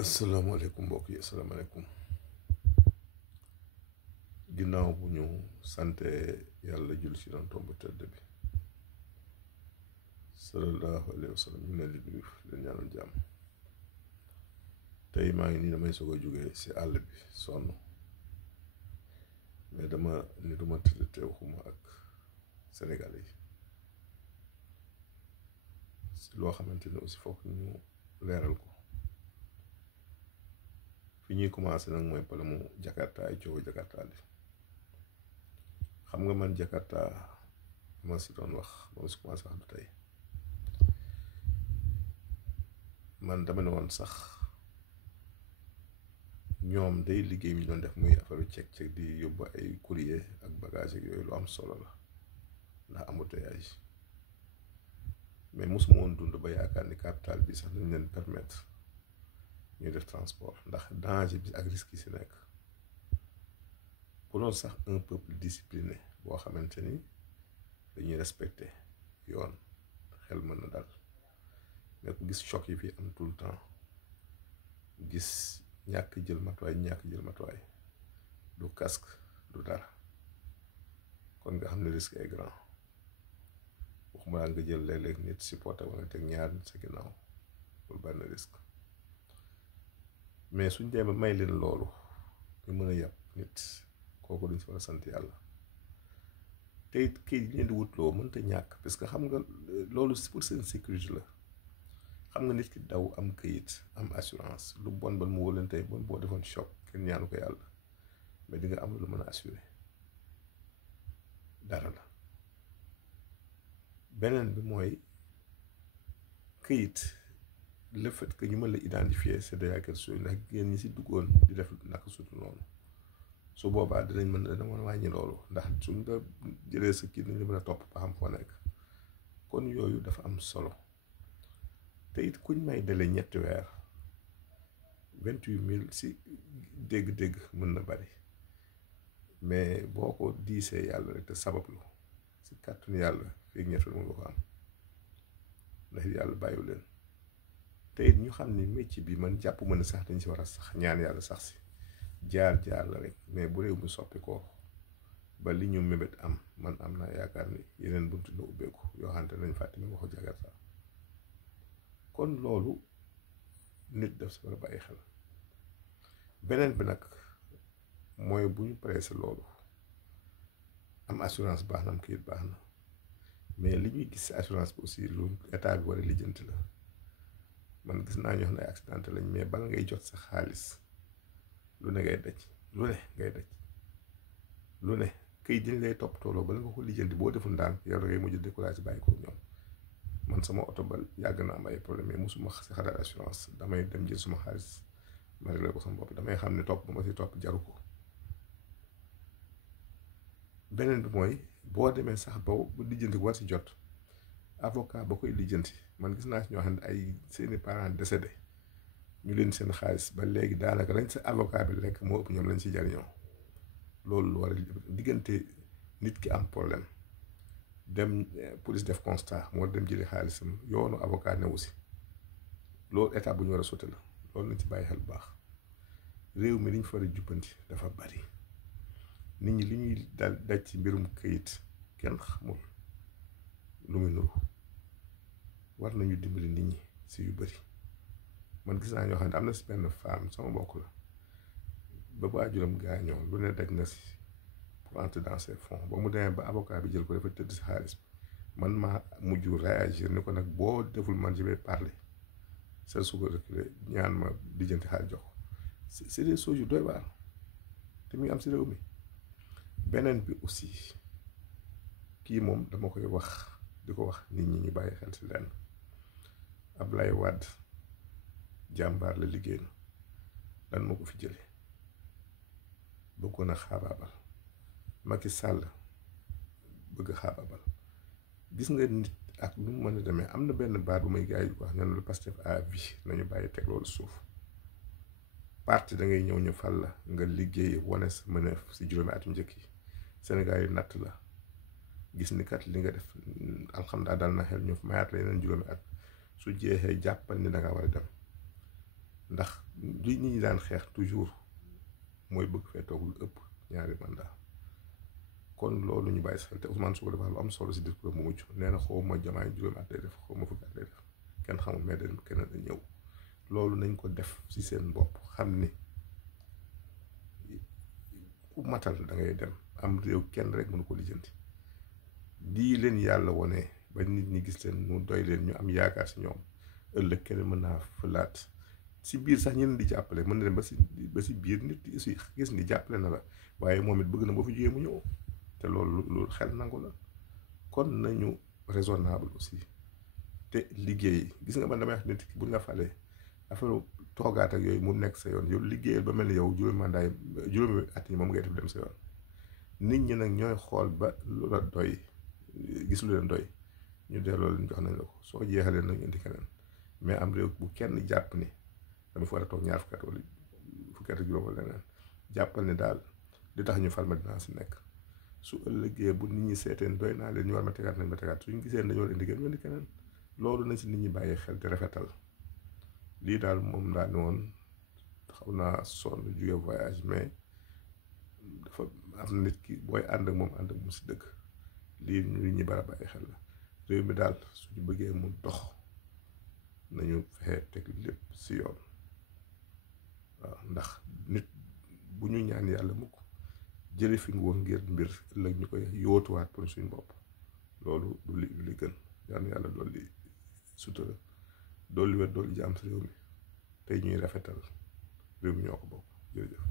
asalaamaaleykum mbokk yi asalaamaaleykum ginnaaw bu ñu sante yàlla jul ci doon tomb tëdd bi sallallahu alayhi wa sallam ñu ne li nuyu leen ñaanal jàmm tey maa ngi nii damay soog a jógee ci àll bi sonn mais dama ni duma tëdd te waxuma ak Sénégalais yi si loo xamante ne aussi foog ñu leeral ko fi ñuy commencé nag mooy problème mu Jakarta ay coowu Jakarta li xam nga man Jakarta ma si doon wax ba ma si commencé wax du tey man dama ne woon sax ñoom day liggéey mi doon def muy affaire cek di yóbbu ay courrier ak bagage ak yooyu lu am solo la ndax embouteillage mais mosuma woon dund ba yaakaar ni capital bi sax dañ leen permettre ñuy def transport ndax danger bi ak risque yi si nekk pour doon sax un peuple discipliné boo xamante ni dañuy respecté yoon xel mën na dal mais ku gis choc yi fi am tout le temps gis ñàkk jël matuwaay du casque du dara kon nga xam ne risque est grand waxuma laa nga jël léeg-léeg nit supporté wala teg ñaar nit sa ginnaaw pour benn risque mais suñ demee may leen loolu ñu mën a yàpp nit kooku duñ si war a sant yàlla te it kii leen di wutloo mënta ñàkk parce que xam nga loolu pour seen sécurité la xam nga nit ki daw am këyit am assurance lu bon mu wóor leen tey bon boo defoon choc kenn ñaanu ko yàlla mais di nga am lu mën a assuré dara la beneen bi mooy këyit le fait que ñu mën la identifier c'est déjà quelque chose ndax ngeen ñi si duggoon di def naka sutu noonu su boobaa dina mën a wàññi loolu ndax suñ la jëlee sa kii dañu mën a topp ba xam foo nekk kon yooyu dafa am solo te it kuñ may délai 3 weer 28 000 si dégg-dégg mën na bari mais boo ko diisee yàlla rek te sabablu si kàttanu yàlla fii 3 weer mën nga ko am ndax yàlla bàyyiwu leen te it ñu xam ni métier bi man jàpp mën a sax dañ si war a sax ñaan yàlla sax si jaar la rek mais bu réew mi soppi ko ba li ñu mébét am man am naa yaakaar ni yeneen buntu na ubbeeku yoo xamante nañ fàtte mi waxu Jakarta kon loolu nit daf si war a bàyyi xel beneen bi nag mooy bu ñu pressé loolu am assurance baax na am kayit baax na mais li ñuy gis si assurance bi aussi lu état bi war a lijjanti la man gis naa ñoo xam ne ay accidenté lañ mais bala ngay jot sa xaalis lu ne ngay daj lu ne këyit dañ lay toppatooloo bala nga ko lijjanti boo deful ndànk yow da ngay mujj découragé bàyyi ko ñoom man sama oto ba yàgg na am ay problème mais mosuma si xalaat assurance damay dem jël suma xaalis ma réglé ko sama bopp damay xam ne topp ba ma si topp jaru ko beneen bi mooy boo demee sax ba lijjanti war si jot avocat ba koy lijjanti man gis naa si ñoo xam ne ay seeni parents décédé ñu leen seen xaalis ba léegi daanaka lañ sa avocat bi lekk moo ëpp ñoom lañ si jariñoo loolu lu war a diggante nit ki am problème dem police def constat moo dem jëli xaalisam yoonu avocat ne aussi loolu état bu ñu war a sotti la loolu nañ ci bàyyi xel bu baax réew mi li ñu fa war a jubbanti dafa bari nit ñi li ñuy daj ci mbirum këyit kenn xamul lu muy nuru war nañu dimbali nit ñi si yu bari man gis naa ñoo xam ne am na si benn femme sama mbokk la ba waajuram gaañoo lu ne daj na si pour entrer dans ses fonds ba mu demee ba avocat bi jël ko dafa tëdd si xaalis bi man maa mujj réagir ni ko nag boo deful man je vais parler c'est su ko reculer ñaan ma lijjanti xaalis jox ko c'est des choses yu doy waar te muy am si réew mi beneen bi aussi kii moom dama koy wax di ko wax nit ñi ñu bàyyi xel si lenn Ablaye Wade jàmbaar la liggéey na lan moo ko fi jële bëggoon a xaabaabal Macky Sall bëgg xaabaabal gis nga nit ak lu mu mën a demee am na benn baat bu may gars yi wax ñan la Pastef à vie nañu bàyyi teg loolu suuf parti da ngay ñëw ñu fal la nga liggéey wane sa mëneef si juróomi atum njëkk yi Sénégal yi natt la gis ni kat li nga def alhamdulilah dal na xel ñu mayaat la yeneen juróomi at su jeexee jàppal ni da nga war a dem ndax li nit ñi daan xeex toujours mooy bëgg fee toog lu ëpp ñaari mandat kon loolu ñu bàyyi si xel te Ousmane Sonko dafa lu am solo si discours mu mucc nee na xaw ma Diomaye juróomi at lay def xaw ma fukki at lay def kenn xamul mais dañ kenn da ñëw loolu nañ ko def si seen bopp xam ni ku matal da ngay dem am réew kenn rek mënu ko lijjanti lii leen yàlla wone ba nit ñi gis leen mu doy leen ñu am yaakaar si ñoom ëllëg kenn mën naa fëlaat si biir sax ñeneen di jàppale mën na dem ba si biir nit si gis ni jàppale na la waaye moom it bëgg na boo fi jógee mu ñëw te loolu xel nangu la kon nañu raisonnable aussi te liggéey gis nga man damay wax nit ki buñ la falee affaire toogaat ak yooyu mu nekk sa yoon yow liggéeyal ba mel ni yow juróomi at yi moom ngay def dem sa yoon nit ñi nag ñooy xool ba lu la doy gis lu leen doy ñu delloo leen jox nañ la ko soo jeexalee nag ñu indi keneen mais am réew bu kenn jàpp ni dama fa war a toog ñaar fukki at wala fukki at ak juróom wala leneen jàppal ne daal li tax ñu fal ma dinaa si nekk su ëllëgee bu nit ñi seeteen doy naa leen ñu war ma tegaat nañ ma tegaat suñu gisee dañoo indi keneen loolu nañ si nit ñi bàyyi xel te rafetal lii daal moom laa ne woon xaw naa sonn jóge voyage mais dafa am nit ki booy ànd ak moom si dëgg lii nit ñi bara bàyyi xel la réew mi daal suñu bëggee mu dox nañu fexe teg lépp si yoon waaw ndax nit bu ñu ñaan yàlla mukk jële fi nguur ngir mbir ëllëg ñu koy yóotuwaat pour suñ bopp loolu du li gën yàlla dolli sutura dolli wet dolli jàmm si réew mi tey ñuy rafetal réew mi ñoo ko bokk jërëjëf